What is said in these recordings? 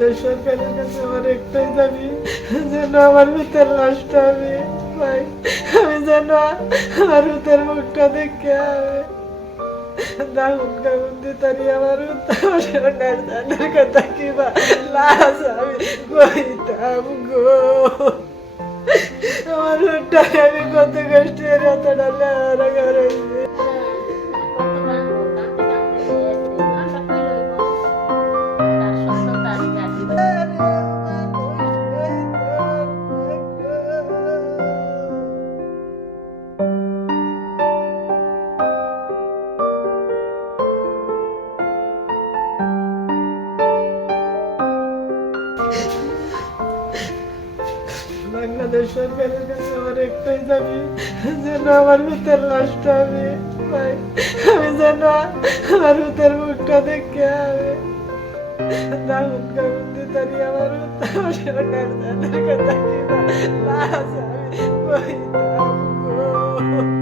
বাংলাদেশ সরকারের কাছে আমার একটাই দাবি যেন আমার ভূতের লাশটা আমি পাই আমি যেন আমার ভূতের মুখটা দেখে আমি। দাগুন গাগুন দিতারি আমার সোনার জানের কথা কি বা? লাশ আমি কইতাম গো। আমার ভূতটাকে আমি কত কষ্টের এতটা লেহারা করাইছি বাংলাদেশ সরকারের কাছে আমার একটাই দাবি, যেন আমার ভূতের আমি পাই। আমি যেন আমার ভূতের মুখটা দেখে দাগুন গাগুন দিতারি আমার বা আমি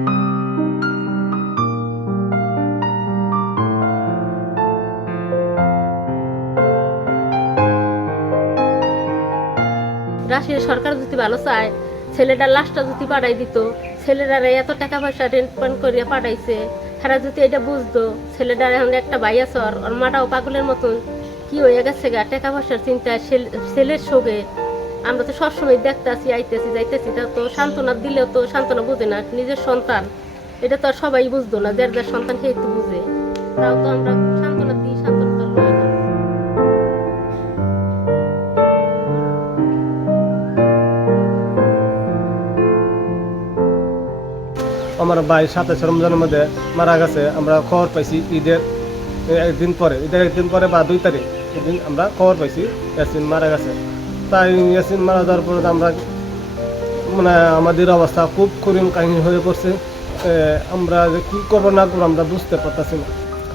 রাশিয়ার সরকার যদি ভালো চায় ছেলেটার লাশটা যদি পাঠাই দিত, ছেলেরা এত টাকা পয়সা রেন্ট পেন্ট করিয়া পাঠাইছে তারা যদি এটা বুঝতো ছেলেটার এখন একটা ভাই আছে ওর মাটাও পাগলের মতন। কি হয়ে গেছে গা? টাকা পয়সার চিন্তায় ছেলে- ছেলের সঙ্গে আমরা তো সবসময় দেখতেছি, আইতেছি, যাইতেছি, তা তো সান্ত্বনা দিলেও তো সান্ত্বনা বুঝে না, নিজের সন্তান। এটা তো আর সবাই বুঝতো না, যার যার সন্তান সেই তো বুঝে। তাও তো আমরা আমার ভাই সাতাশ রমজানের মধ্যে মারা গেছে, আমরা খবর পাইছি ঈদের একদিন পরে, ঈদের একদিন পরে বা দুই তারিখ এদিন আমরা খবর পাইছি ইয়াসিন মারা গেছে। তাই ইয়াসিন মারা যাওয়ার পরে আমরা মানে আমাদের অবস্থা খুব করুণ কাহিনী হয়ে পড়ছে। আমরা যে কী করব না করব আমরা বুঝতে পারতেছি না।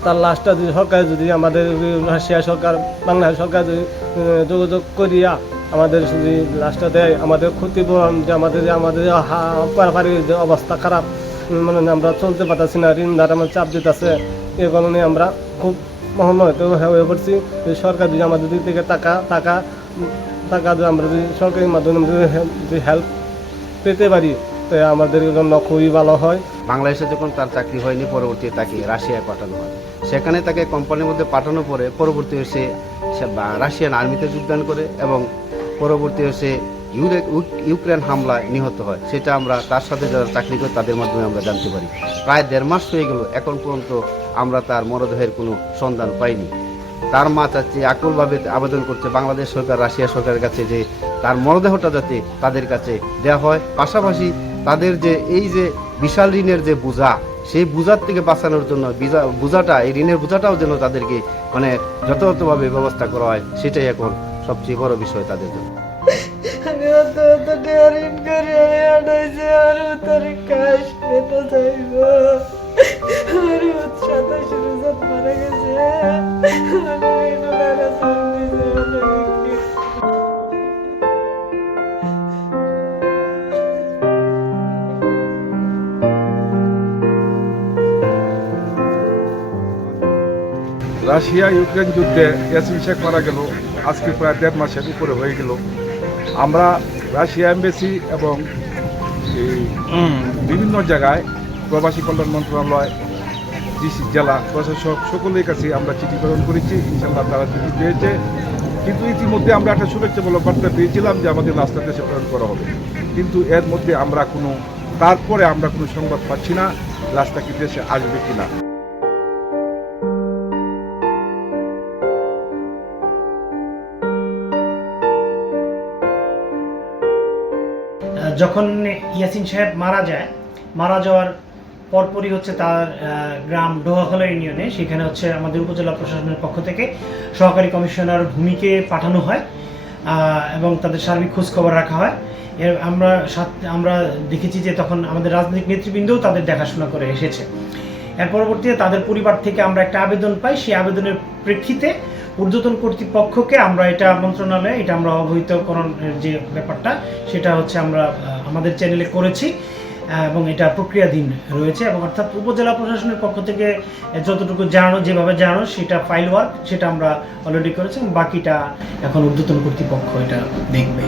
তার লাশটা যদি সরকার যদি আমাদের রাশিয়া সরকার, বাংলাদেশ সরকার যদি যোগাযোগ করিয়া আমাদের যদি লাস্টটা দেয়, আমাদের ক্ষতিপূরণ যে আমাদের যে, আমাদের পারিবারিক যে অবস্থা খারাপ মানে আমরা চলতে পারতেছি না, ঋণ ধার আমার চাপ দিতেছে, এ কারণে আমরা খুব মহম্মত হয়ে পড়ছি। সরকার যদি আমাদের দিক থেকে টাকা টাকা টাকা যদি আমরা যদি সরকারি মাধ্যমে যদি হেল্প পেতে পারি, তো আমাদের জন্য খুবই ভালো হয়। বাংলাদেশে যখন তার চাকরি হয়নি, পরবর্তী তাকে রাশিয়ায় পাঠানো হয়। সেখানে তাকে কোম্পানির মধ্যে পাঠানোর পরে পরবর্তী সে রাশিয়ান আর্মিতে যোগদান করে এবং পরবর্তী ইউ- ইউক্রেন হামলায় নিহত হয়, সেটা আমরা তার সাথে যারা চাকরি করে তাদের মাধ্যমে আমরা জানতে পারি। প্রায় দেড় মাস হয়ে গেল, এখন পর্যন্ত আমরা তার মরদেহের কোনো সন্ধান পাইনি। তার মা চাচ্ছে আকুলভাবে আবেদন করছে, বাংলাদেশ সরকার, রাশিয়া সরকারের কাছে যে তার মরদেহটা যাতে তাদের কাছে দেওয়া হয়। পাশাপাশি তাদের যে এই যে বিশাল ঋণের যে বোঝা, সেই বোঝার থেকে বাঁচানোর জন্য বোঝাটা, এই ঋণের বোঝাটাও যেন তাদেরকে মানে যথাযথভাবে ব্যবস্থা করা হয়, সেটাই এখন সবচেয়ে বড় বিষয় তাদের জন্য। অত করে আনাইছি আর তোর কাশ পেতে চাইব আর সাতাশ রোজাত মারা গেছে। রাশিয়া ইউক্রেন যুদ্ধে ইয়াসিন শেখ মারা গেল আজকে প্রায় দেড় মাসের উপরে হয়ে গেল আমরা রাশিয়া এমবেসি এবং বিভিন্ন জায়গায় প্রবাসী কল্যাণ মন্ত্রণালয়, ডিসি জেলা প্রশাসক সকলের কাছে আমরা চিঠি প্রেরণ করেছি। ইনশাল্লাহ তারা চিঠি পেয়েছে। কিন্তু ইতিমধ্যে আমরা একটা শুভেচ্ছামূলক বার্তা পেয়েছিলাম যে আমাদের রাস্তা দেশে প্রেরণ করা হবে। কিন্তু এর মধ্যে আমরা কোনো, তারপরে আমরা কোনো সংবাদ পাচ্ছি না, রাস্তা কি দেশে আসবে কিনা। যখন ইয়াসিন সাহেব মারা যায়, মারা যাওয়ার পরপরই হচ্ছে তার গ্রাম ডোহাখলা ইউনিয়নে। সেখানে হচ্ছে আমাদের উপজেলা প্রশাসনের পক্ষ থেকে সহকারী কমিশনার ভূমিকে পাঠানো হয় এবং তাদের সার্বিক খোঁজ খবর রাখা হয়। এর আমরা আমরা দেখেছি যে তখন আমাদের রাজনৈতিক নেতৃবৃন্দও তাদের দেখাশোনা করে এসেছে। এর পরবর্তীতে তাদের পরিবার থেকে আমরা একটা আবেদন পাই। সেই আবেদনের প্রেক্ষিতে ঊর্ধ্বতন কর্তৃপক্ষকে আমরা এটা মন্ত্রণালয়ে, এটা আমরা অবহিতকরণের যে ব্যাপারটা, সেটা হচ্ছে আমরা আমাদের চ্যানেলে করেছি এবং এটা প্রক্রিয়াধীন রয়েছে, এবং অর্থাৎ উপজেলা প্রশাসনের পক্ষ থেকে যতটুকু জানানো যেভাবে জানানো সেটা ফাইল ওয়ার্ক সেটা আমরা অলরেডি করেছি বাকিটা এখন ঊর্ধ্বতন কর্তৃপক্ষ এটা দেখবে।